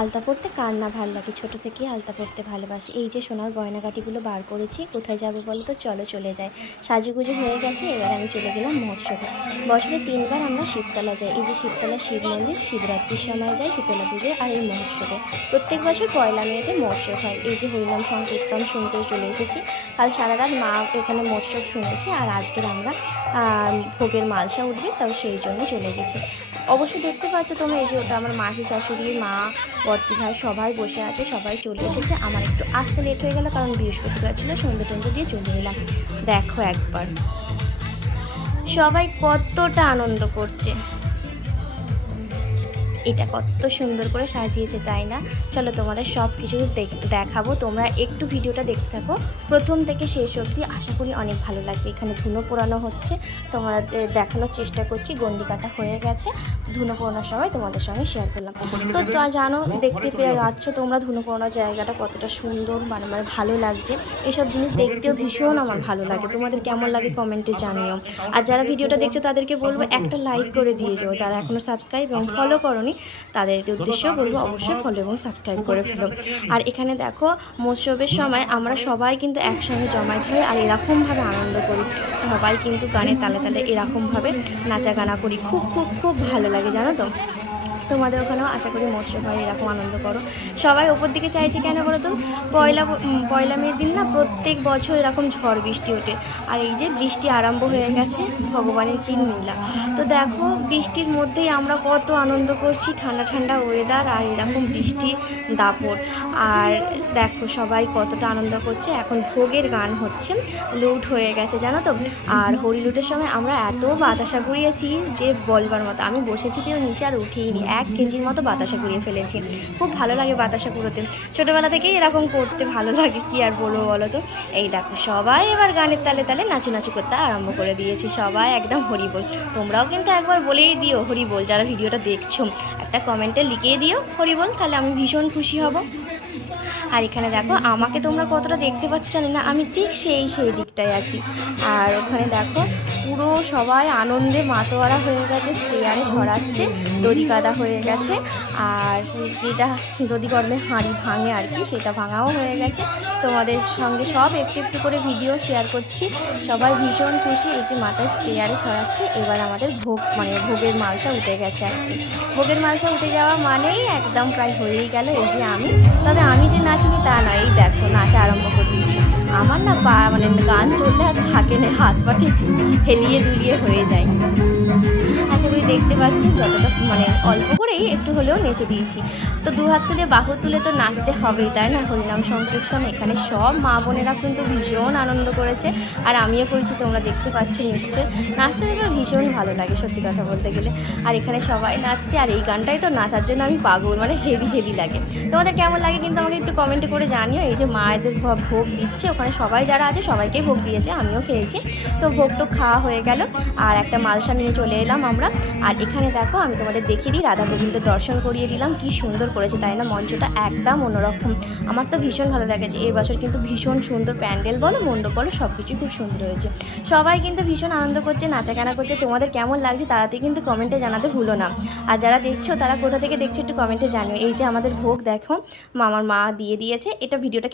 আলতা পরতে কার না ভালো লাগে, ছোটো থেকেই আলতা পরতে ভালোবাসি। এই যে সোনার গয়নাগাটিগুলো বার করেছি, কোথায় যাবো বলো তো, চলো চলে যাই। সাজুগুজু হয়ে গেছে, এবার আমি চলে গেলাম মহোৎসবে। বছরে 3বার আমরা শিবতলা যাই। এই যে শিবতলা শিব মন্দির, শিবরাত্রির সময় যাই, শীতলা পুজোয় আর এই মহোৎসবে। প্রত্যেক বছর 1 মেতে মহোৎসব হয়। এই যে হরিনাম সংকীর্তন শুনতে চলে এসেছি। কাল সারা রাত মা এখানে মহোৎসব শুনেছি, আর আজকের আমরা ভোগের মালসা উঠবে, তাও সেই জন্য চলে গেছি। অবশ্যই দেখতে পাচ্ছ তোমরা, এই যে ওটা আমার মাসি শাশুড়ি, মা, বর্তি ভাই সবাই বসে আছে, সবাই চলে এসেছে। আমার একটু আসতে লেট হয়ে গেল, কারণ বৃহস্পতিবার ছিল, সন্ধ্যে টন্ধে দিয়ে চলে এলাম। দেখো একবার সবাই কতটা আনন্দ করছে, এটা কত সুন্দর করে সাজিয়েছে, তাই না? চলো তোমাদের সব কিছু দেখাবো, তোমরা একটু ভিডিওটা দেখতে থাকো প্রথম থেকে শেষ অবধি। আশা করি অনেক ভালো লাগবে। এখানে ধুনো পোড়ানো হচ্ছে, তোমাদের দেখানোর চেষ্টা করছি। গন্ডি কাটা হয়ে গেছে, ধুনো পোড়ানোর সময় তোমাদের সঙ্গে শেয়ার করলাম। তো জানো, দেখতে পেয়ে যাচ্ছ তোমরা ধুনো পোড়ানোর জায়গাটা কতটা সুন্দর, মানে ভালো লাগছে। এসব জিনিস দেখতেও ভীষণ আমার ভালো লাগে। তোমাদের কেমন লাগে কমেন্টে জানিও। আর যারা ভিডিওটা দেখছো তাদেরকে বলবো একটা লাইক করে দিয়ে যাও, যারা এখনও সাবস্ক্রাইব এবং ফলো করোনি তাদের উদ্দেশ্যেও বলবো অবশ্যই ফলো এবং সাবস্ক্রাইব করে ফেলো। আর এখানে দেখো মহোৎসবের সময় আমরা সবাই কিন্তু একসঙ্গে জমায়েত হই, আর এরকমভাবে আনন্দ করি। সবাই কিন্তু গানে তালে তালে এরকমভাবে নাচা গানা করি, খুব খুব খুব ভালো লাগে, জানো তো। তোমাদের ওখানেও আশা করি মৎস্য হয়, এরকম আনন্দ করো। সবাই ওপর দিকে চাইছে কেন বলো তো, পয়লা মের দিন না প্রত্যেক বছর এরকম ঝড় বৃষ্টি ওঠে। আর এই যে বৃষ্টি আরম্ভ হয়ে গেছে, ভগবানের কি নীলা। তো দেখো বৃষ্টির মধ্যেই আমরা কত আনন্দ করছি, ঠান্ডা ঠান্ডা ওয়েদার আর এরকম বৃষ্টি দাপট। আর দেখো সবাই কতটা আনন্দ করছে। এখন ভোগের গান হচ্ছে, লুট হয়ে গেছে জানো তো। আর হরিলুটের সময় আমরা এত বাতাসা ঘুরিয়েছি যে বলবার মতো। আমি বসেছি তো নিচে আর উঠিনি, 1 কেজির মতো বাতাসা ঘুরিয়ে ফেলেছি। খুব ভালো লাগে বাতাসা কুড়োতে, ছোটোবেলা থেকেই এরকম করতে ভালো লাগে, কি আর বলবো বলো তো। এই দেখো সবাই এবার গানের তালে তালে নাচুনাচু করতে আরম্ভ করে দিয়েছি, সবাই একদম হরিবোল। তোমরাও কিন্তু একবার বলেই দিও হরিবোল, যারা ভিডিওটা দেখছো একটা কমেন্টে লিখিয়ে দিও হরিবোল, তাহলে আমি ভীষণ খুশি হব। আর এখানে দেখো আমাকে তোমরা কতটা দেখতে পাচ্ছ জানি না, আমি ঠিক সেই দিকটায় আছি। আর ওখানে দেখো পুরো সবাই আনন্দে মাতোয়ারা হয়ে গেছে, স্টেয়ারে ছড়াচ্ছে, দড়ি কাদা হয়ে গেছে। আর যেটা দধি করলে হাঁড়ি ভাঙে আর কি, সেটা ভাঙাও হয়ে গেছে। তোমাদের সঙ্গে সব একটু একটু করে ভিডিও শেয়ার করছি। সবাই ভীষণ খুশি। এই যে মাথায় স্টেয়ারে ছড়াচ্ছে, এবার আমাদের ভোগের মালটা উঠে গেছে আর কি। ভোগের মালটা উঠে যাওয়া মানেই একদম প্রায় হয়েই গেল। এই যে তবে আমি যে নাচিনি তা নয়, এই দেখো নাচা আরম্ভ করে দিয়েছি। আমার না গান চললে আর থাকে না, হাত পাটি হেলিয়ে দুলিয়ে হয়ে যায়। আশা করি দেখতে পাচ্ছি, যতটা অল্প করেই একটু হলেও নেচে দিয়েছি। তো 2 হাত তুলে বাহু তুলে তো নাচতে হবেই, তাই না? হরিনাম সংকীর্তন, এখানে সব মা বোনেরা কিন্তু ভীষণ আনন্দ করেছে, আর আমিও করেছি, তোমরা দেখতে পাচ্ছ নিশ্চয়। নাচতে দেখলে ভীষণ ভালো লাগে সত্যি কথা বলতে গেলে। আর এখানে সবাই নাচছে, আর এই গানটাই তো নাচার জন্য আমি পাগল, হেভি লাগে। তোমাদের কেমন লাগে কিন্তু আমাকে একটু কমেন্টে করে জানিও। এই যে মায়েদের ভোগ দিচ্ছে, ওখানে সবাই যারা আছে সবাইকেই ভোগ দিয়েছে, আমিও খেয়েছি। তো ভোগটা খাওয়া হয়ে গেল, আর একটা মালসা নিয়ে চলে এলাম আমরা। আর এখানে দেখো আমি তোমাদের দেখিয়ে দিই, রাধা গোবিন্দের দর্শন করিয়ে দিলাম। কি সুন্দর করেছে তাই না, মঞ্চটা একদম অন্যরকম। আমার তো ভীষণ ভালো লেগেছে। এই বছর কিন্তু ভীষণ সুন্দর প্যান্ডেল বলো, মণ্ডপ বলো, সব কিছুই খুব সুন্দর হয়েছে। সবাই কিন্তু ভীষণ আনন্দ করছে, নাচাগানা করছে। তোমাদের কেমন লাগছে তাড়াতাড়ি কিন্তু কমেন্টে জানাতে ভুলো না। আর যারা দেখছো তারা কোথা থেকে দেখছো একটু কমেন্টে জানিও। এই যে আমাদের ভোগ দেখো, আমার মা দিয়ে দিয়েছে। এটা ভিডিওটা